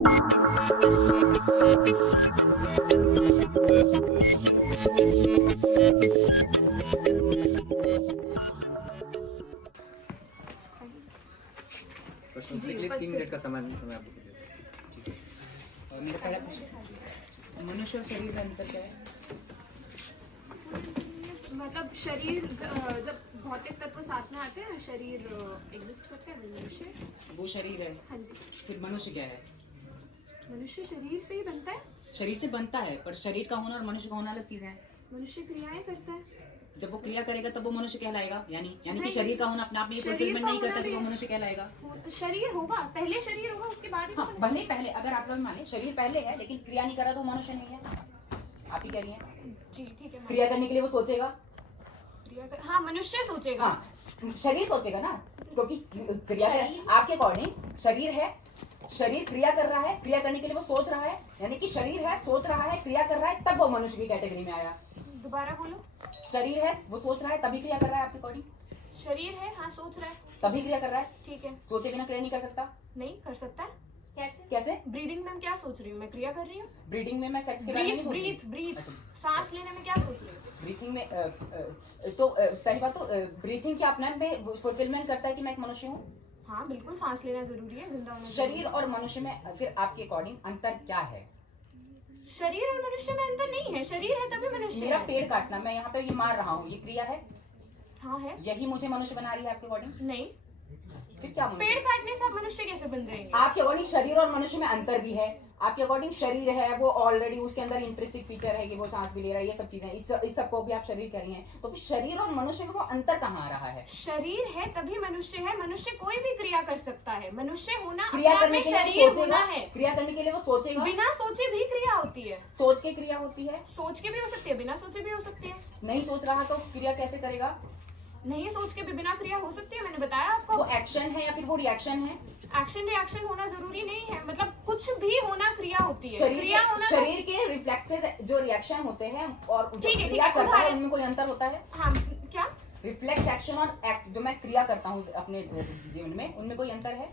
प्रश्न के लिए 3 मिनट का समय आपको दे देते हैं। ठीक है। और मेरा पहला प्रश्न, मनुष्य और शरीर का अंतर क्या है? मतलब शरीर जब भौतिक तत्व साथ में आते हैं, शरीर एग्जिस्ट करते हैं, मनुष्य। वो शरीर है। हाँ जी। फिर मनुष्य क्या है? मनुष्य शरीर से ही बनता है। शरीर से बनता है, पर शरीर का होना और मनुष्य का होना अलग चीजें हैं। मनुष्य क्रियाएं करता है। जब वो क्रिया करेगा तब वो मनुष्य कहलाएगा। यानी कि नहीं। शरीर का होना अपने आप में शरीर फुलफिलमेंट का नहीं होना करता तो भी वो है। मनुष्य कहलाएगा। शरीर होगा, पहले शरीर होगा, उसके बाद ही तो हाँ, मनुष्य। भले पहले अगर आप लोग माने शरीर पहले है लेकिन क्रिया नहीं कर रहा तो वो मनुष्य नहीं है। आप ही कह रही हैं। जी ठीक है। क्रिया करने के लिए वो सोचेगा। हाँ, मनुष्य सोचेगा। हाँ, शरीर सोचेगा ना, क्योंकि क्रिया आपके अकॉर्डिंग शरीर है, शरीर क्रिया कर रहा है, क्रिया करने के लिए वो सोच रहा है, यानी कि शरीर है, सोच रहा है, क्रिया कर रहा है, तब वो मनुष्य की कैटेगरी में आया। दोबारा बोलो। शरीर है, वो सोच रहा है, तभी क्रिया कर रहा है आपके अकॉर्डिंग। शरीर है, हाँ सोच रहा है, तभी क्रिया कर रहा है। ठीक है। सोचे बिना क्रिया नहीं कर सकता। नहीं कर सकता है। कैसे? कैसे? ब्रीदिंग में मैं क्या सोच रही हूँ? मैं क्रिया कर रही हूँ। ब्रीडिंग में मैं सेक्स के बारे में नहीं सोच रही। ब्रीथ अच्छा। सांस लेने में क्या सोच रही हूँ? ब्रीथिंग में पहली बात तो ब्रीथिंग क्या अपने आप में फुलफिलमेंट करता है कि मैं एक मनुष्य हूँ। हाँ बिल्कुल, सांस लेना जरूरी है, जिंदा होना। शरीर और मनुष्य में फिर आपके अकॉर्डिंग अंतर क्या है? शरीर और मनुष्य में अंतर नहीं है। शरीर है तभी मनुष्य मेरा है। पेड़ काटना, मैं यहाँ पे ये मार रहा हूँ, ये क्रिया है। हाँ है। यही मुझे मनुष्य बना रही है आपके अकॉर्डिंग। नहीं, फिर क्या मनुष्य? पेड़ काटने से आप मनुष्य कैसे बन जाएंगे? आपके अकॉर्डिंग शरीर और मनुष्य में अंतर भी है। आपके अकॉर्डिंग शरीर है, वो ऑलरेडी उसके अंदर इंट्रिंसिक फीचर है कि वो सांस भी ले रहा है, ये सब चीजें, इस सब को भी आप शरीर कह रही हैं। तो फिर शरीर और मनुष्य में वो अंतर कहाँ आ रहा है? शरीर है तभी मनुष्य है। मनुष्य कोई भी क्रिया कर सकता है। मनुष्य होना क्रिया अपने आप करने में के लिए शरीर वो होना सोचेगा, है। क्रिया करने के लिए वो सोचेगा। बिना सोचे भी क्रिया होती है। सोच के क्रिया होती है। सोच के भी हो सकती है, बिना सोचे भी हो सकती है। नहीं सोच रहा तो क्रिया कैसे करेगा? नहीं सोच के भी बिना क्रिया हो सकती है, मैंने बताया आपको। वो एक्शन है या फिर वो रिएक्शन है? एक्शन रिएक्शन होना जरूरी नहीं है, मतलब कुछ भी होना क्रिया होती है। शरीर क्रिया होना शरीर के रिफ्लेक्सेस जो रिएक्शन होते हैं और जो ठीक है, क्रिया करता है उदाहरण- उनमें कोई अंतर होता है? हाँ क्या? रिफ्लेक्स एक्शन और एक्ट जो मैं क्रिया करता हूँ अपने जीवन में, उनमें कोई अंतर है?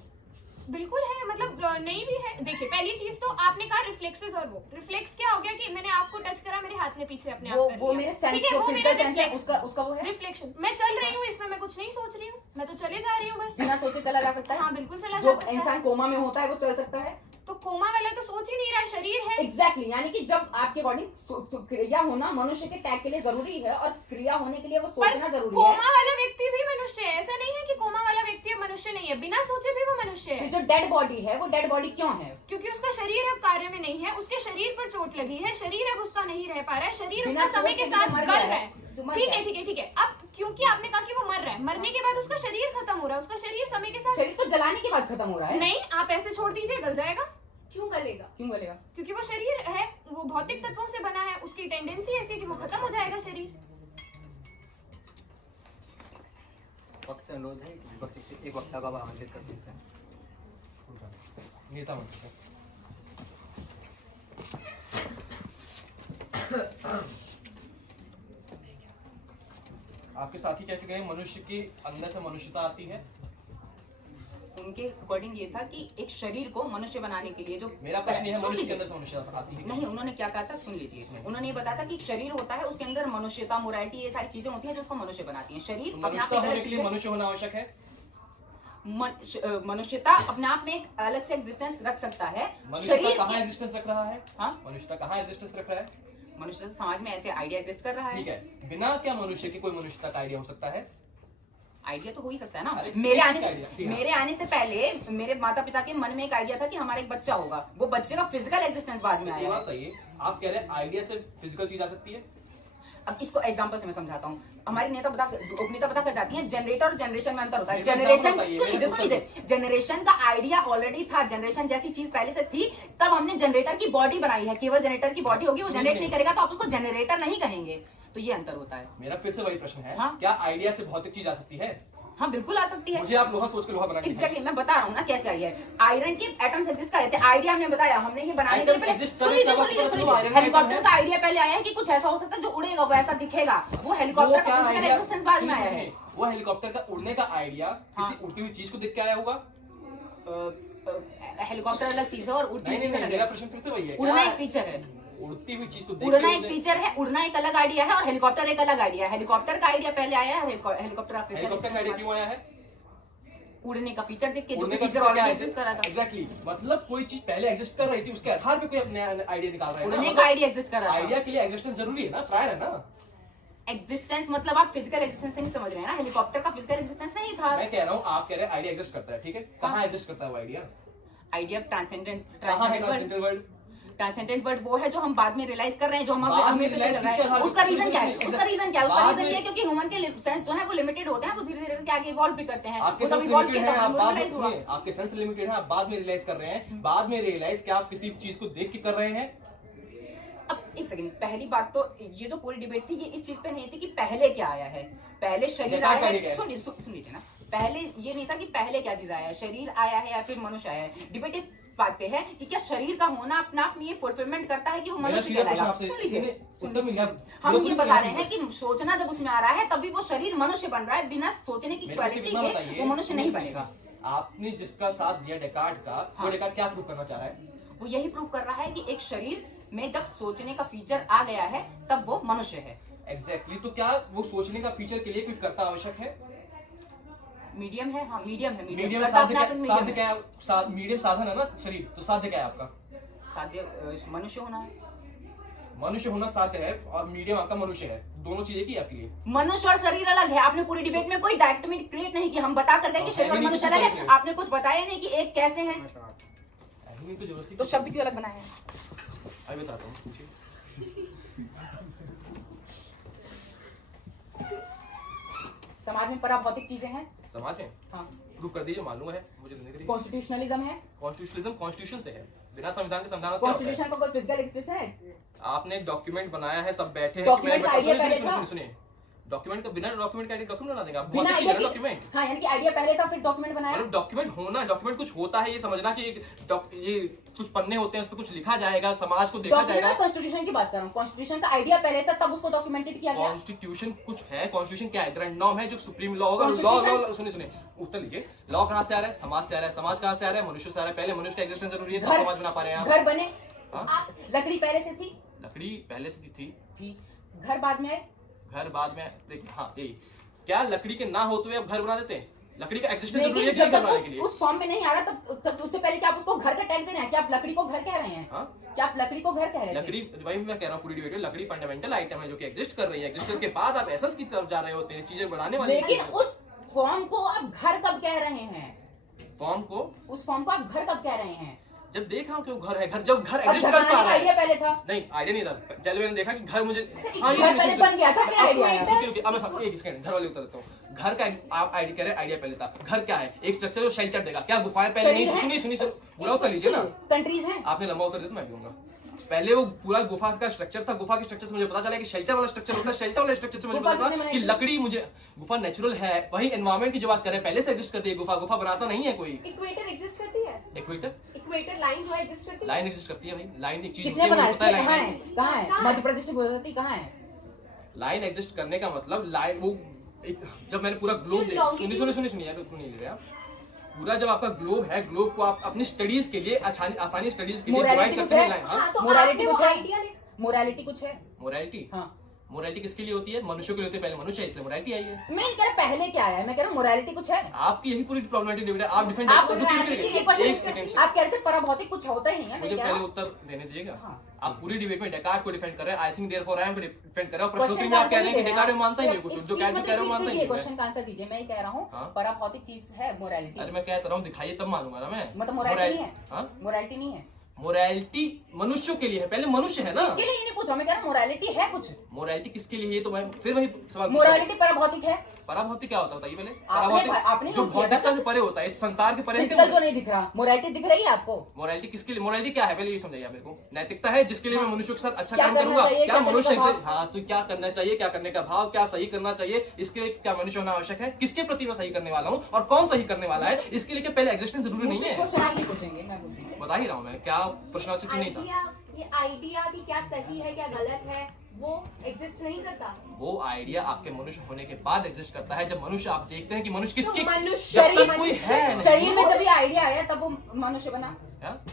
बिल्कुल है, मतलब नहीं भी है। देखिए पहली चीज तो आपने कहा रिफ्लेक्सेस, और वो रिफ्लेक्स क्या हो गया कि मैंने आपको टच करा, मेरे हाथ ने पीछे अपने आप कर वो लिया। मेरे सेंस ठीक है, जो वो मेरा फिजिकल सेंस है रिफ्लेक्स, उसका वो है। रिफ्लेक्शन। मैं चल रही हूँ, इसमें मैं कुछ नहीं सोच रही हूँ, मैं तो चले जा रही हूँ बस। बिना सोचे चला जा सकता है? हाँ बिल्कुल चला जो जा सकता इंसान है। कोमा में होता है वो चल सकता है? तो कोमा वाला तो सोच ही नहीं रहा है, शरीर है। एग्जैक्टली यानी कि जब आपके अकॉर्डिंग क्रिया होना मनुष्य के टैग के लिए जरूरी है और क्रिया होने के लिए वो सोचना जरूरी है। कोमा वाला व्यक्ति भी मनुष्य है, ऐसा नहीं है कि कोमा वाला व्यक्ति मनुष्य नहीं है। बिना सोचे भी वो मनुष्य है। फिर जो डेड बॉडी है वो डेड बॉडी क्यों है? क्योंकि उसका शरीर अब कार्य में नहीं है, उसके शरीर पर चोट लगी है, शरीर अब उसका नहीं रह पा रहा है, शरीर बिना उसका समय सोच के के साथ जो मर गल गया रहा है, है। जो मर ठीक गया है ठीक है ठीक है। अब क्योंकि आपने कहा कि वो मर रहा है, मरने के बाद उसका शरीर खत्म हो रहा है, उसका शरीर समय के साथ। शरीर तो जलाने के बाद खत्म हो रहा है। नहीं, आप ऐसे छोड़ दीजिए, गल जाएगा। क्यों गलेगा? क्यों गलेगा? क्योंकि वो शरीर है, वो भौतिक तत्वों से बना है, उसकी टेंडेंसी ऐसी है कि वो खत्म हो जाएगा शरीर। वक्त से अनुरोध है कि विपक्ष से एक वक्ता को आप आमंत्रित कर सकते हैं। नेता मंत्री सर। आपके साथी कैसे कहे मनुष्य के अंदर से मनुष्यता आती है? उनके अकॉर्डिंग ये था कि एक शरीर को मनुष्य बनाने के लिए जो मेरा प्रश्न है सुन मनुष्य के लीजिए। अंदर से मनुष्यता आती है? नहीं, उन्होंने क्या कहा था सुन लीजिए इसमें। उन्होंने ये बताया था कि शरीर होता है, उसके अंदर मनुष्यता, मोरालिटी, ये सारी चीजें होती हैं जो उसको मनुष्य बनाती हैं। शरीर तो अपने आप मनुष्यता में एक होने अलग के चीज लिए है। मनुष्य होना आवश्यक है? मनुष्यता अपने आप में एक अलग से एग्जिस्टेंस रख सकता है। मनुष्यता शरीर कहाँ एग्जिस्टेंस रख रहा है? हाँ, मनुष्यता कहाँ एग्जिस्टेंस रख रहा है? मनुष्य समाज में ऐसे आइडिया एग्जिस्ट कर रहा ठीक है। है, बिना क्या मनुष्य के कोई मनुष्यता का आइडिया हो सकता है? आइडिया तो हो ही सकता है ना। अरे, मेरे किस आने चीज़ का idea? से ठीक है। मेरे आने से पहले मेरे माता पिता के मन में एक आइडिया था कि हमारा एक बच्चा होगा। वो बच्चे का फिजिकल एग्जिस्टेंस बाद में ये आया बात है। सही है। आप कह रहे हैं आइडिया से फिजिकल चीज आ सकती है? अब इसको एग्जांपल से मैं समझाता हूँ। हमारी उपनेता पता कर जाती है जनरेटर और जनरेशन में अंतर होता है। मेरे को जनरेशन example बताइए, सुन लीजिए मेरे सुन को लीजिए, जनरेशन का आइडिया ऑलरेडी था, जनरेशन जैसी चीज पहले से थी, तब हमने जनरेटर की बॉडी बनाई है। केवल जनरेटर की बॉडी होगी, वो सुनिए, जनरेट नहीं करेगा तो आप उसको जनरेटर नहीं कहेंगे। तो ये अंतर होता है। मेरा फिर से वही प्रश्न है, हाँ? क्या आइडिया से भौतिक चीज आ सकती है? हाँ बिल्कुल आ सकती है। मुझे आप लोहा सोच के लोहा बना के एग्जैक्टली मैं बता रहा हूँ ना कैसे आई है। आयरन के एटम्स एग्जिस्ट कर रहे थे, आइडिया हमने बताया, हमने ये बनाने के लिए Atoms पहले exist सुन कर लीजिए रहे थे, सुन लीजिए मतलब सुन वो लीजिए, iron का हेलीकॉप्टर atom का है। आइडिया पहले आया है कि कुछ ऐसा हो सकता है जो उड़ेगा, वो ऐसा दिखेगा। वो हेलीकॉप्टर का फिजिकल एग्जिस्टेंस बाद में आया है। वो हेलीकॉप्टर का उड़ने का आइडिया हाँ। किसी उड़ती हुई चीज को देख के आया होगा? हेलीकॉप्टर अलग चीज है और उड़ती हुई नहीं चीज नहीं अलग मेरा है। प्रश्न फिर से वही है, उड़ना क्या एक फीचर है, उड़ती हुई चीज को देख उड़ना के एक फीचर है, उड़ना एक अलग आइडिया है और हेलीकॉप्टर एक अलग आइडिया है। हेलीकॉप्टर का आइडिया पहले आया है, हेलीकॉप्टर आप हेलीकॉप्टर का आइडिया क्यों आया है? उड़ने का फीचर देख के, जो उड़ने कि का फीचर feature क्या ऑलरेडी है? एग्जिस्ट कर रहा था। Exactly. मतलब कोई चीज पहले एग्जिस्ट कर रही थी, उसके आधार पे कोई अपने आइडिया निकाल रहा है ना। उड़ने का आइडिया एग्जिस्ट कर रहा था। आइडिया के लिए एग्जिस्टेंस जरूरी है ना, प्रायर है ना। एग्जिस्टेंस मतलब आप फिजिकल एग्जिस्टेंस नहीं समझ रहे हैं ना, हेलीकॉप्टर का फिजिकल एग्जिस्टेंस नहीं था। मैं कह रहा हूँ, आप कह रहे हैं आइडिया एग्जिस्ट करता है, ठीक है, कहाँ एग्जिस्ट करता है वो आइडिया? आइडिया ट्रांसेंडेंट कहाँ है transcendent transcendental world? Transcendent word वो है जो हम बाद में रियलाइज कर रहे हैं, जो हम बाद में हमें पता realize चल रहा किसके है। हाथ- उसका रीजन क्या है? सुनिए, उसका रीजन क्या है? उसका बाद रीजन ये है में- क्योंकि ह्यूमन के सेंस जो है वो लिमिटेड होते हैं, वो धीरे धीरे करके आगे इवॉल्व भी करते हैं। आपके वो जब सेंस इवॉल्व लिमिटेड किया है, तब आप हमको बाद में रियलाइज हुआ। सुनिए, आपके सेंस लिमिटेड है, आप बाद में रियलाइज कर रहे हैं, बाद में रियलाइज क्या आप किसी चीज को देख के कर रहे हैं? अब एक सेकंड, पहली बात तो ये जो पूरी डिबेट थी ये इस चीज पे नहीं थी कि पहले क्या आया है, पहले शरीर बेकार आया पहले क्या है। है? सुन लीजिए ना, पहले ये नहीं था कि पहले क्या चीज आया है, शरीर आया है या फिर मनुष्य आया है। डिबेट इस बात पे है कि क्या शरीर का होना अपने आप में ये फुलफिलमेंट करता है कि वो मेरा मनुष्य सीधा प्रश्न कहलाएगा। आपसे- सुन लीजिए, सुनिए, सुन उत्तर मिल लीजिए। गया। हम ये उत्तर बता मिल रहे हैं कि सोचना जब उसमें आ रहा है तभी वो शरीर मनुष्य बन रहा है, बिना सोचने की मेरे को सिर्फ क्वालिटी इतना के बताइए, वो मनुष्य नहीं बनेगा। आपने जिसका साथ दिया डेकार्ट का, वो हाँ। डेकार्ट क्या प्रूव करना चाह रहा है? वो यही प्रूव कर रहा है कि एक शरीर में जब सोचने का फीचर आ गया है तब वो मनुष्य है। एग्जैक्टली, तो क्या वो सोचने का फीचर के लिए कोई कर्ता आवश्यक है? मीडियम है, हाँ मीडियम है, मीडियम करता साध्य अपने आप क्या, में साध्य medium क्या है? मीडियम साधन है ना शरीर, तो साध्य क्या है आपका? है। साध्य मनुष्य होना है। मनुष्य होना साध्य है और मीडियम आपका मनुष्य है, दोनों चीजें की आपके लिए। मनुष्य और शरीर अलग है। आपने पूरी डिबेट में कोई डायरेक्टमी क्रिएट नहीं की। हम बता कर गए कि शरीर और नहीं, मनुष्य नहीं, अलग है, नहीं। आपने कुछ बताया नहीं कि एक कैसे है, नहीं तो जरूरत ही तो कुछ शब्द क्यों अलग बनाए हैं? अभी बताता हूँ, पूछिए। समाज में पराभौतिक चीजें हैं। समाज है, हाँ, प्रूफ कर दीजिए, मालूम है मुझे नहीं करिए। कॉन्स्टिट्यूशनलिज्म है। कॉन्स्टिट्यूशनिज्म कॉन्स्टिट्यूशन से है, बिना संविधान के संविधान क्या होता है? कॉन्स्टिट्यूशन का कोई फिजिकल एक्सप्रेशन है? आपने एक डॉक्यूमेंट बनाया है, सब बैठे हैं डॉक्यूमेंट का आइडिया पहले था। सुनिए, डॉक्यूमेंट का बिना डॉक्यूमेंट का डॉक्यूमेंट बना देगा आप? बिना बहुत अच्छी आइडिया है के, डॉक्यूमेंट। हाँ यानी कि आइडिया पहले था फिर डॉक्यूमेंट बनाया। मतलब डॉक्यूमेंट होना, डॉक्यूमेंट कुछ होता है, ये समझना कि ये कुछ पन्ने होते हैं, उस पर कुछ लिखा जाएगा, समाज को देखा डॉक्यूमेंट जाएगा। में कॉन्स्टिट्यूशन की बात कर रहा हूँ। कॉन्स्टिट्यूशन का आइडिया पहले था तब उसको डॉक्यूमेंटेड किया गया। कॉन्स्टिट्यूशन कुछ है, कॉन्स्टिट्यूशन क्या है? ग्रैंड नॉर्म है जो सुप्रीम लॉ होगा। लॉ Constitution- सुनिए सुनिए, उत्तर लीजिए। लॉ कहाँ से आ रहा है? समाज से आ रहा है। समाज कहाँ से आ रहा है? मनुष्य से आ रहा है। पहले मनुष्य का एग्जिस्टेंस जरूरी है, तब घर- समाज बना पा रहे हैं आप। घर बने, हाँ? लकड़ी पहले से थी, लकड़ी पहले से थी, घर बाद में आए। घर बाद में। देखिए, हाँ यही, क्या लकड़ी के ना होते हुए आप घर बना देते हैं? लकड़ी का एग्जिस्टेंस जरूरी है लेकिन घर जब तक बनाने के लिए। उस फॉर्म में नहीं आ रहा तब उससे पहले क्या आप उसको घर का टैग दे रहे हैं? क्या आप लकड़ी को घर कह रहे हैं? हाँ? क्या आप लकड़ी को घर कह रहे हैं? लकड़ी, वही मैं कह रहा हूँ, पूरी डिबेट में लकड़ी फंडामेंटल आइटम है जो कि एग्जिस्ट कर रही है। एग्जिस्टेंस के बाद आप एसेंस की तरफ जा रहे होते हैं, चीजें बढ़ाने वाली। लेकिन उस फॉर्म को आप घर कब कह रहे हैं? फॉर्म को, उस फॉर्म को आप घर कब कह रहे हैं? जब देख रहा हूँ कि वो घर है, घर जब घर अब एग्जिस्ट घर कर बनाने पा का रहा है। आइडिया पहले था। नहीं, आइडिया नहीं था। जब मैंने देखा कि घर मुझे, घर पहले बन गया था, फिर आइडिया आया। अब मैं समझ, एक सेकंड, घर वाले उत्तर देता हूँ। घर का आप आइडिया कह रहे हैं, आइडिया पहले था। घर क्या है? एक स्ट्रक्चर जो शेल्टर देगा। क्या गुफाएं पहले शरीर नहीं? है। सुनिए सुनिए, पूरा उत्तर लीजिए ना। कंट्रीज हैं। आपने लंबा उत्तर दिया तो मैं भी दूंगा। पहले वो पूरा गुफा का स्ट्रक्चर था। गुफा के स्ट्रक्चर से मुझे पता चला कि शेल्टर वाला स्ट्रक्चर होता है। शेल्टर वाले स्ट्रक्चर से मुझे गुफा पता किसने चला बनाई कि थी? लकड़ी, मुझे गुफा नेचुरल है। वही एनवायरनमेंट की जो बात कर रहे हैं, पहले से एग्जिस्ट करती है गुफा। गुफा बनाता नहीं है कोई। इक्वेटर एग्जिस्ट करती है, इक्वेटर इक्वेटर लाइन जो एग्जिस्ट करती है। लाइन एग्जिस्ट करती है भाई। लाइन एक चीज किसने होती है, बनाया? मुझे पता है कहाँ लाइन है? कहाँ है? मध्य प्रदेश से गुजरती कहाँ है? लाइन एग्जिस्ट करने का मतलब लाइन वो एक, जब मैंने पूरा ग्लोब जो देखा, longitude- सुनिए यार, सुन नहीं ले रहे आप। पूरा जब आपका ग्लोब है, ग्लोब को आप अपनी स्टडीज के लिए आसानी स्टडीज के लिए Morality डिवाइड कुछ करते हैं है? लाइन। हाँ, तो मोरालिटी आपने वो कुछ है? आइडिया नहीं, मोरालिटी कुछ है? मोरालिटी, हाँ, मोरालिटी किसके लिए होती है? मनुष्यों के लिए होती है। पहले मनुष्य है, इसलिए मोरालिटी आई है। मैं नहीं कह रहा पहले क्या आया है, मैं कह रहा हूँ मोरालिटी कुछ है। आपकी यही पूरी प्रॉब्लमेटिक डिबेट है। आप डिफेंड आप रुकिए, एक क्वेश्चन एक सेकंड से आप कह रहे थे पराभौतिक कुछ होता ही नहीं है। मैं मुझे कह रहा पहले हूँ उत्तर देने दीजिएगा। हाँ। आप पूरी डिबेट में डेकार्ट को डिफेंड कर रहे हैं। I think therefore I am को डिफेंड कर रहे हो। प्रश्नोत्तरी क्वेश्चन में का आप कह रहे हैं कि आंसर डेकार्ट दीजिए। मानता ही नहीं कुछ, इस जो चीज में कह रहे हो मानता ही नहीं। क्वेश्चन का आंसर दीजिए। मैं ये कह रहा हूँ हाँ। पराभौतिक चीज है मोरालिटी। अरे मैं कह रहा हूँ, दिखाइए तब मानूंगा ना मैं। मतलब मोरालिटी नहीं है। हाँ? मोरालिटी नहीं है। मोरालिटी मनुष्यों के लिए है। पहले मनुष्य है ना। इसके लिए ये नहीं पूछा, मैं कह रहा हूँ मोरालिटी है कुछ। मोरालिटी किसके लिए है? तो मैं फिर वही सवाल पूछा। मोरालिटी पराभौतिक है। पराभौतिक क्या होता है बताइए पहले। आपने पराभौतिक जो यूज किया था। भौतिकता से परे होता है, इस संसार के परे है। फिजिकल जो नहीं दिख रहा, मोरालिटी दिख रही है आपको? मोरालिटी किसके लिए? मोरालिटी क्या है पहले ये समझाइए आप मेरे को। नैतिकता है जिसके लिए मैं मनुष्यों के साथ अच्छा क्या काम करना करूंगा। चाहिए, क्या क्या मनुष्य करने का से, हाँ तो क्या करना चाहिए, क्या करने का भाव, क्या सही करना चाहिए, इसके लिए क्या मनुष्य होना आवश्यक है, किसके प्रति मैं सही करने वाला हूँ और कौन सही करने वाला है, इसके लिए क्या पहले एग्जिस्टेंस जरूरी नहीं मुझसे है? क्वेश्चन आप नहीं पूछेंगे, मैं पूछूंगा। बता ही रहा हूँ मैं, क्या प्रश्नवाचक नहीं था। आइडिया ये आइडिया कि क्या सही है क्या गलत है वो एग्जिस्ट नहीं करता। वो आइडिया आपके मनुष्य होने के बाद एग्जिस्ट करता है, जब मनुष्य आप देखते हैं कि मनुष्य किसकी तो मनुष्य जब तक कोई है नहीं। शरीर में जब ये आइडिया आया तब वो मनुष्य बना। हाँ?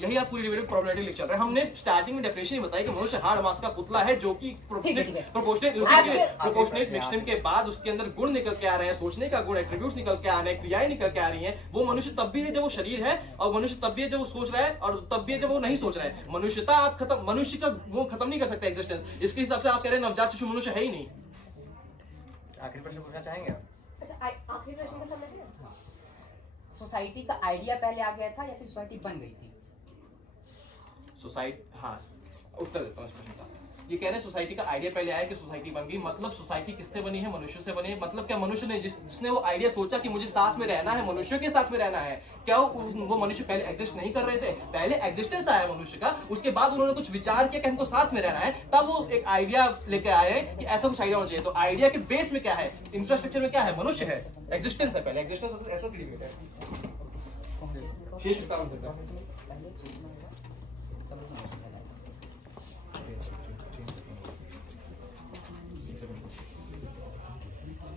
यही आप पूरी डिबेट प्रोबेबिलिटी लिख चल रहे हैं। हमने स्टार्टिंग में डेफिनेशन ही बताई कि मनुष्य हाड़ मांस का पुतला है जो कि ठीक है। प्रोपोर्शनेट मिक्सिंग के बाद उसके अंदर गुण निकल के आ रहे हैं, सोचने का गुण, एट्रीब्यूट्स निकल के आ रहे हैं, क्रियाएं निकल के आ रही हैं। वो मनुष्य तब भी है जब वो शरीर है, और मनुष्य तब भी है जब वो सोच रहा है, और तब भी है जब वो नहीं सोच रहा है। मनुष्यता आप खत्म, मनुष्य का वो खत्म नहीं कर सकते एग्जिस्टेंस। इसके हिसाब से आप कह रहे हैं नवजात शिशु मनुष्य है ही नहीं। आखिरी प्रश्न पूछना चाहेंगे आप? अच्छा आखिरी प्रश्न का समय है। सोसाइटी का आइडिया पहले आ गया था या फिर सोसाइटी बन गई थी? सोसाइटी, हाँ उत्तर देता हूँ इस प्रश्न का। ये कह रहे हैं सोसाइटी का आइडिया पहले आया कि सोसाइटी बन गई। मतलब सोसाइटी किससे बनी है? मनुष्य से बनी है। मतलब क्या मनुष्य ने जिसने वो आइडिया सोचा कि मुझे साथ में रहना है, मनुष्य के साथ में रहना है, क्या वो मनुष्य पहले एग्जिस्ट नहीं कर रहे थे? पहले एग्जिस्टेंस आया मनुष्य का, उसके बाद उन्होंने कुछ विचार किया कि हमको साथ में रहना है, तब वो एक आइडिया लेके आए हैं कि ऐसा कुछ आइडिया होना चाहिए। तो आइडिया के बेस में क्या है, इंफ्रास्ट्रक्चर में क्या है? मनुष्य है, एग्जिस्टेंस है। पहले एग्जिस्टेंस ऐसा क्रिएट है। शेष उत्तर देता हूं।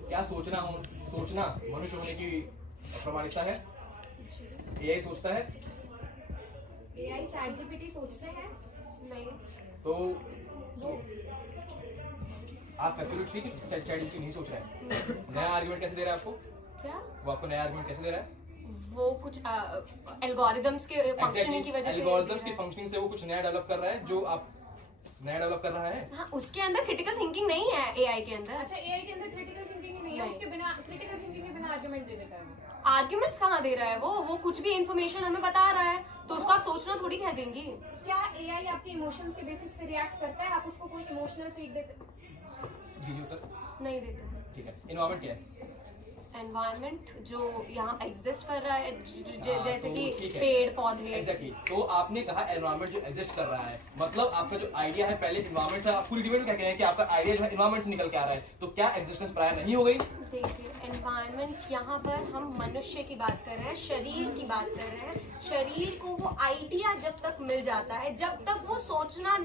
क्या सोचना मनुष्य होने की प्रमाणिकता है? एआई सोचता है? एआई चैट जीपीटी सोचते हैं? नहीं। तो आप एब्सोल्युटली ठीक है, चैट जीपीटी नहीं सोच रहा है। नया आर्गुमेंट कैसे दे रहा है आपको? क्या? वो आपको नया आर्गुमेंट कैसे दे रहा है? वो कुछ एल्गोरिदम्स के फंक्शनिंग की वजह से, एल्गोरिथम्स की फंक्शनिंग से वो कुछ नया डेवलप कर रहा है, जो आप नया डेवलप कर रहा है। हाँ, उसके अंदर क्रिटिकल थिंकिंग नहीं है एआई के अंदर। अच्छा एआई के अंदर क्रिटिकल थिंकिंग ही नहीं है, उसके बिना क्रिटिकल थिंकिंग के बिना आर्गुमेंट दे देता है वो। आर्ग्यूमेंट्स कहाँ दे रहा है वो कुछ भी इंफॉर्मेशन हमें बता रहा है, तो उसको आप सोचना थोड़ी कह देंगी। क्या एआई आपके इमोशंस के बेसिस पे रिएक्ट करता है? आप उसको कोई इमोशनल फीड देते? दीजिए उत्तर। नहीं देते। ठीक है, एनवायरनमेंट क्या है? एनवायरनमेंट जो यहाँ एग्जिस्ट कर रहा है, जैसे तो कि ठीक है। पेड़ पौधे। एग्जैक्टली। तो आपने कहा एनवायरनमेंट जो एग्जिस्ट कर रहा है, मतलब आपका जो आइडिया है पहले एनवायरनमेंट से, आप पूरी डिबेट क्या कह रहे हैं कि आपका आइडिया जो है एनवायरनमेंट से निकल के आ रहा है, तो क्या एग्जिस्टेंस प्राय नहीं हो गई? देखिए एनवायरनमेंट, यहाँ पर हम मनुष्य की बात कर रहे हैं, शरीर की बात कर रहे हैं। शरीर को वो आइडिया जब तक मिल जाता है, जब तक वो सोचना,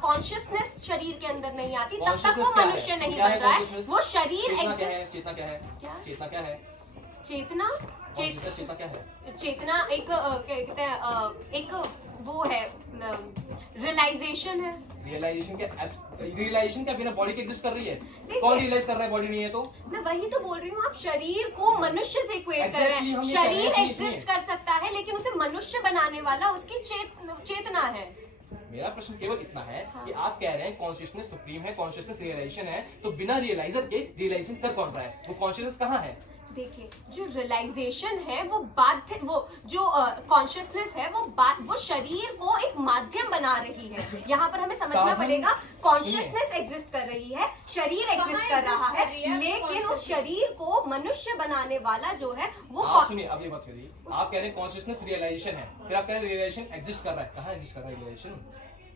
कॉन्शियसनेस शरीर के अंदर नहीं आती, तब तक वो मनुष्य नहीं बन रहा है। वो शरीर एग्जिस्ट। चेतना क्या है? क्या? चेतना क्या है? चेतना चेतना क्या है? चेतना एक क्या कहते हैं, एक वो है, रियलाइजेशन है। रियलाइजेशन क्या बिना बॉडी के एग्जिस्ट कर रही है? देखिए, कौन रियलाइज कर रहा है बॉडी नहीं है तो? मैं वही तो बोल रही हूँ, आप शरीर को मनुष्य से इक्वेट कर रहे Exactly, हैं। हम ये शरीर कह रहे हैं एग्जिस्ट कर सकता है, लेकिन उसे मनुष्य बनाने वाला उसकी चेतना है। मेरा प्रश्न केवल इतना है हाँ। कि आप कह रहे हैं कॉन्शियसनेस सुप्रीम है, कॉन्शियसनेस रियलाइजेशन है, तो बिना रियलाइजर के रियलाइजेशन कर कौन रहा है? वो कॉन्शियसनेस कहाँ है? देखिए, जो रियलाइजेशन है वो बाध्य, वो जो कॉन्शियसनेस है वो शरीर को एक माध्यम बना रही है। यहाँ पर हमें समझना साधन पड़ेगा, कॉन्शियसनेस एग्जिस्ट कर रही है, शरीर एग्जिस्ट कर रहा है, लेकिन उस शरीर को मनुष्य बनाने वाला जो है वो आप सुनिए, अब ये बात करिए, आप कह रहे हैं कॉन्शियसनेस रियलाइजेशन है, फिर आप कह रहे हैं रियलाइजेशन एग्जिस्ट कर रहा है। कहाँ एग्जिस्ट कर रहा है रियलाइजेशन?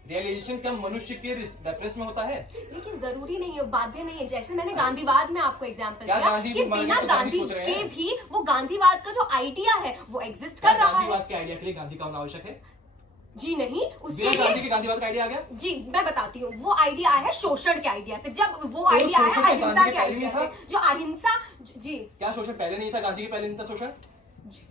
रियलाइजेशन क्या मनुष्य के रेफरेंस में होता है? लेकिन जरूरी नहीं है, बाध्य नहीं है। जैसे मैंने गांधीवाद में आपको एग्जांपल दिया गांधी कि बिना तो गांधी सोच रहे के हैं। भी वो गांधीवाद का जो आइडिया है वो एग्जिस्ट कर रहा है। गांधीवाद के आइडिया के लिए गांधी का होना आवश्यक है? जी नहीं, उसके बिना गांधी लिए के गांधीवाद का आइडिया आ गया? जी मैं बताती हूँ, वो आइडिया आया है शोषण के आइडिया से। जब वो आइडिया आया शोषण तो अहिंसा गांधी के के पहले आइडिया नहीं से, जो अहिंसा, जी क्या शोषण पहले नहीं था? गांधी के पहले नहीं था शोषण?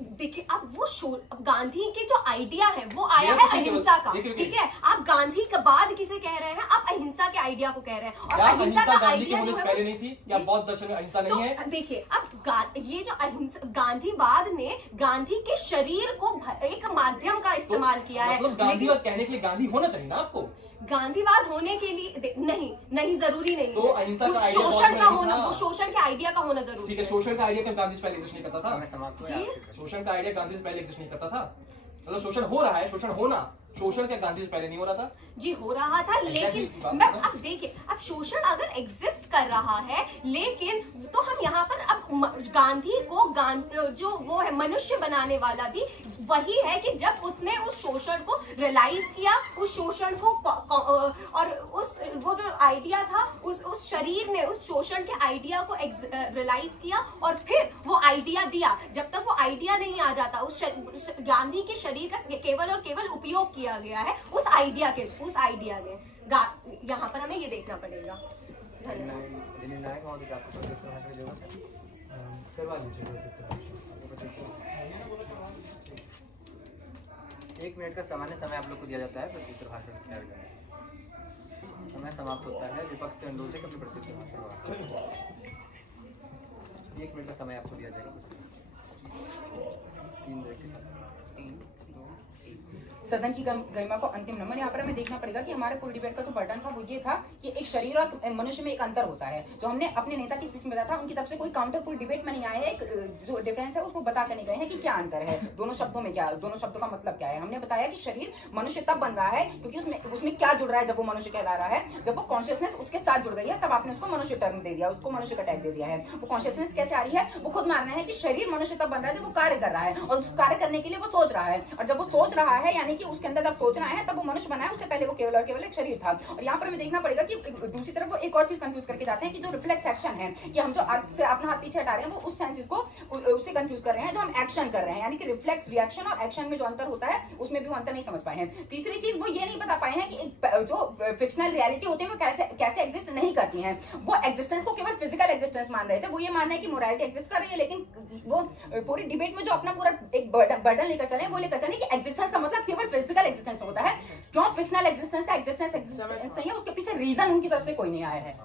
देखिए, अब वो अब गांधी के जो आइडिया है वो आया मेरा है क्वेश्चन अहिंसा का, देखिए, ठीक है? आप गांधी के बाद किसे कह रहे हैं? आप अहिंसा के आइडिया को कह रहे हैं। और क्या अहिंसा का गांधी के आइडिया होने जो से है पहले नहीं थी? क्या जी? बौद्ध दर्शन में अहिंसा नहीं है? तो देखिए, अब ये जो अहिंसा, गांधीवाद ने गांधी के शरीर को एक माध्यम का इस्तेमाल किया है। मतलब गांधीवाद कहने के लिए गांधी होना चाहिए ना आपको? गांधीवाद होने के लिए नहीं जरूरी नहीं तो है। अहिंसा का कुछ आइडिया शोषण बहुत का नहीं होना, था। वो शोषण के आइडिया का होना जरूरी ठीक है, है। शोषण का आइडिया गांधी से पहले एग्जिस्ट नहीं करता था? समय समाप्त हुआ जी। है आपके शोषण का आइडिया गांधी से पहले एग्जिस्ट नहीं करता था? मतलब शोषण हो रहा है, शोषण होना, शोषण क्या गांधी से पहले नहीं हो रहा था? जी हो रहा था, लेकिन Exactly, मैं अब देखिए, अब शोषण अगर एग्जिस्ट कर रहा है, लेकिन तो हम यहाँ पर अब गांधी को जो वो है मनुष्य बनाने वाला भी वही है कि जब उसने उस शोषण को रियलाइज किया, उस शोषण को और उस वो जो आइडिया था, उस शरीर ने उस शोषण के आइडिया को रियलाइज किया और फिर वो आइडिया दिया। जब तक वो आइडिया नहीं आ जाता, उस गांधी के शरीर का केवल और केवल उपयोग किया किया गया है उस आइडिया के यहाँ पर हमें ये देखना पड़ेगा। धन्यवाद। निर्णायक महोदय का आपको प्रत्युत्तर भाषण की जरूरत है? करवा लीजिए प्रत्युत्तर भाषण। 1 मिनट का सामान्य समय आप लोग को दिया जाता है प्रत्युत्तर भाषण तैयार करने का। समय समाप्त होता है, विपक्ष से अनुरोध है कि अपने प्रत्युत्तर भाषण करें। 1 मिनट का समय आपको दिया जाएगा 3 मिनट के साथ। सदन की गरिमा को अंतिम नमन। यहाँ पर हमें देखना पड़ेगा कि हमारे पूरी डिबेट का जो बर्डन था वो ये था कि एक शरीर और मनुष्य में एक अंतर होता है। जो हमने अपने नेता की स्पीच में बताया था, उनकी तरफ से कोई काउंटर पूरी डिबेट में नहीं आया है। जो डिफरेंस है उसको बता कर नहीं गए हैं कि क्या अंतर है दोनों शब्दों में, क्या दोनों शब्दों का मतलब क्या है। हमने बताया कि शरीर मनुष्य तब बन रहा है क्योंकि उसमें क्या जुड़ रहा है। जब वो मनुष्य कहला रहा है, जब वो कॉन्शियसनेस उसके साथ जुड़ गई है, तब आपने उसको मनुष्य टर्म दे दिया, उसको मनुष्य का टैग दे दिया है। वो कॉन्शियसनेस कैसे आ रही है? वो खुद मान रहे हैं कि शरीर मनुष्य तब बन रहा है जब वो कार्य कर रहा है, और उस कार्य करने के लिए वो सोच रहा है। और जब वो सोच रहा है, यानी कि उसके अंदर जब सोचना है, तब वो मनुष्य बना है। उससे पहले वो केवल और केवल एक शरीर था। और यहाँ पर हमें देखना पड़ेगा कि दूसरी तरफ वो एक और चीज कंफ्यूज करके जाते हैं कि जो रिफ्लेक्स एक्शन है, कि हम जो अर्थ से अपना हाथ पीछे हटा रहे हैं, वो उस सेंसेस को उससे कंफ्यूज कर रहे हैं जो हम एक्शन कर रहे हैं। यानी कि रिफ्लेक्स, रिएक्शन और एक्शन में जो अंतर होता है उसमें भी वो अंतर नहीं समझ पाए हैं। तीसरी चीज वो ये नहीं बता पाए हैं कि जो फिक्शनल रियलिटी होती है वो कैसे एग्जिस्ट नहीं करती हैं। वो एग्जिस्टेंस को केवल फिजिकल एग्जिस्टेंस मान रहे थे। वो ये मान रहे हैं कि मोरालिटी एग्जिस्ट कर रही है, लेकिन वो पूरी डिबेट में जो अपना पूरा एक बर्डन लेकर चले, वो लेकर चले कि एग्जिस्टेंस का मतलब केवल फिजिकल एग्जिस्टेंस होता है। क्यों फिक्शनल एग्जिस्टेंस का एग्जिस्टेंस नहीं है, उसके पीछे रीजन उनकी तरफ से कोई नहीं आया है।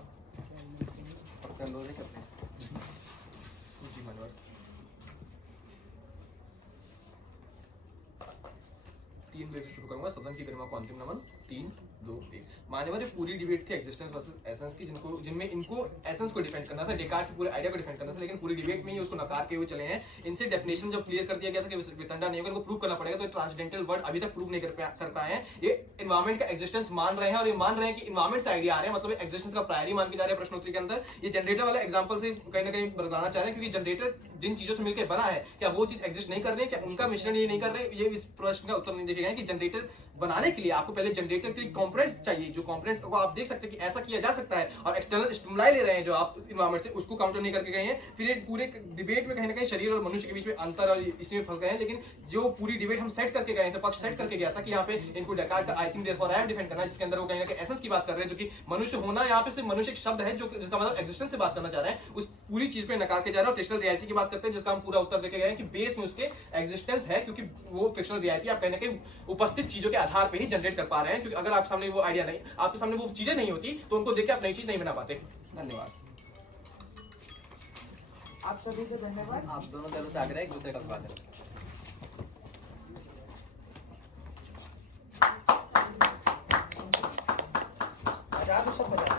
तीन बजे शुरू करूंगा। सदन की गरिमा को अंतिम नमन। 3, 2, 1। मान्यवर, पूरी डिबेट थी एग्जिस्टेंस वर्सेस एसेंस की, जिनमें इनको एसेंस को डिफेंड करना था, डेकार्ट के पूरे आइडिया को डिफेंड करना था, लेकिन पूरी डिबेट में ही उसको नकार के हुए चले हैं। इनसे डेफिनेशन जब क्लियर कर दिया गया था कि वितंडा नहीं होगा, इनको प्रूव करना पड़ेगा, तो ट्रांसडेंटल वर्ड अभी तक प्रूव नहीं कर पाए हैं। ये एनवायरमेंट का एग्जिस्टेंस मान रहे हैं, और ये मान रहे हैं कि एनवायरमेंट से आइडिया आ रहे हैं, मतलब एग्जिस्टेंस का प्रायरी मान के जा रहे हैं प्रश्नोत्तरी के अंदर। ये जनरेटर वाला एग्जांपल से कहीं ना कहीं बताना चाह रहे हैं, क्योंकि जनरेटर जिन चीजों से मिलकर बना है, क्या वो चीज एग्जिस्ट नहीं कर रहे हैं, क्या उनका मिश्रण ये नहीं कर रहे? ये इस प्रश्न का उत्तर नहीं देखे गए कि जनरेटर बनाने के लिए आपको पहले जनरेटर के कंपोनेंट्स चाहिए, जो कंपोनेंट्स को आप देख सकते हैं कि ऐसा किया जा सकता है, और एक्सटर्नल स्टिमुलाई ले रहे हैं जो आप इन्वायरमेंट से, उसको काउंटर नहीं करके गए हैं। फिर पूरे डिबेट में कहीं ना कहीं शरीर और मनुष्य के बीच में अंतर और इसमें फंस गए हैं। लेकिन जो पूरी डिबेट हम सेट करके गए थे, पक्ष सेट करके गया था कि यहाँ पे इनको डेकार्ट का I think therefore I am defend करना, जिसके अंदर वो कहीं ना कहीं एसेंस की बात कर रहे हैं, जो कि मनुष्य होना, यहाँ पे सिर्फ मनुष्य एक शब्द है जो जिसका मतलब एग्जिस्टेंस से बात करना चाह रहे हैं, उस पूरी चीज को नकार के जा रहे हैं। और फिक्शनल रियलिटी की बात करते हैं, जिसका हम पूरा उत्तर देके गए हैं कि बेस में उसके एग्जिस्टेंस है, क्योंकि वो फिक्शनल रियलिटी आप कहीं ना कहीं उपस्थित चीजों के आधार पर ही जनरेट कर पा रहे हैं। क्योंकि अगर आप सामने वो आइडिया नहीं, आपके सामने वो चीजें नहीं होती, तो उनको देख के आप नई चीज नहीं बना पाते। धन्यवाद। आप सभी से धन्यवाद। आप दोनों दलों से आग्रह है एक दूसरे का स्वागत करें। सब बता दो।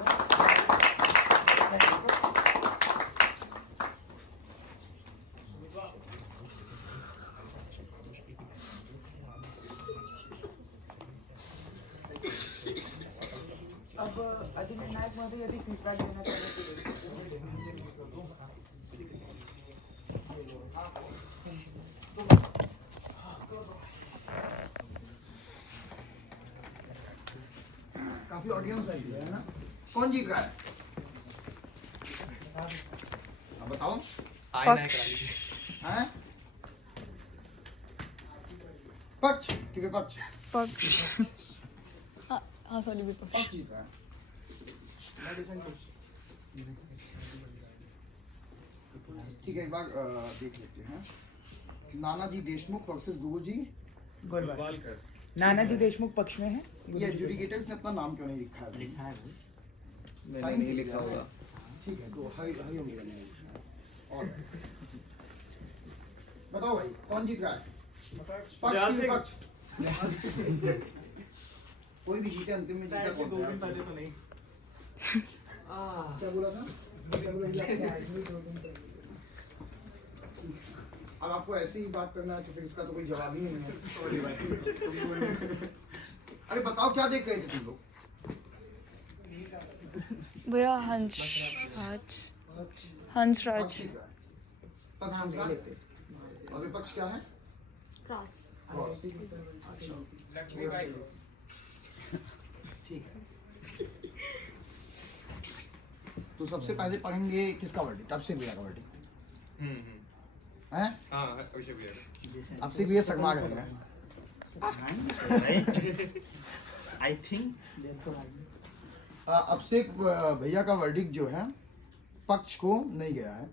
अब अधिनिर्णायक महोदय यदि फीडबैक देना चाहें तो दे सकते हैं। काफी ऑडियंस आई है ना? कौन जीत रहा है? अब बताओ। हैं? पक्ष ठीक है, पक्ष हाँ सॉरी विपक्ष। पक्ष जीत रहा है। ठीक है, एक बार देख लेते हैं। नानाजी देशमुख वर्सेस गुरुजी गोलवालकर। नानाजी देशमुख पक्ष में है। ये एडजुडिकेटर्स ने अपना नाम क्यों नहीं लिखा है? लिखा है मैंने नहीं लिखा होगा। ठीक है, तो हरिओम ने लिखा है। और बताओ भाई, कौन जीत रहा है? पक्ष। कोई भी जीते, अंतिम में जीता कौन? 2 दिन पहले तो नहीं। क्या बोला था? अब आपको ऐसी ही बात करना है तो फिर इसका तो कोई जवाब ही नहीं है। अरे बताओ, क्या देख रहे थे तुम लोग? भैया हंसराज। पक्ष हंसराज और विपक्ष क्या है? क्रॉस। ठीक है, तो सबसे पहले पढ़ेंगे किसका वर्डिक्ट? अभिषेक भैया का वर्डिक्ट। हैं? अभिषेक भैया शर्मा रहेगा। आई थिंक अब से भैया का वर्डिक्ट जो है पक्ष को नहीं गया है,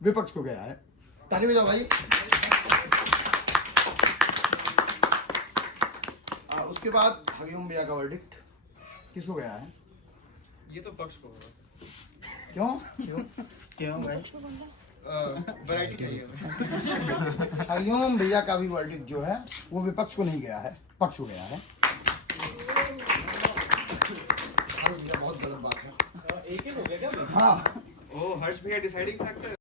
विपक्ष को गया है। ताली बजाओ भाई। उसके बाद हरिओम भैया का वर्डिक्ट किसको गया है? ये तो पक्ष को होगा। क्यों क्यों क्यों भाई? वैरायटी चाहिए हमें। हरिओम भैया का भी वर्डिक्ट जो है वो विपक्ष को नहीं गया है, पक्ष को गया है। बहुत गलत बात है। एक हो गया क्या? हाँ ओ हर्ष भैया डिसाइडिंग फैक्टर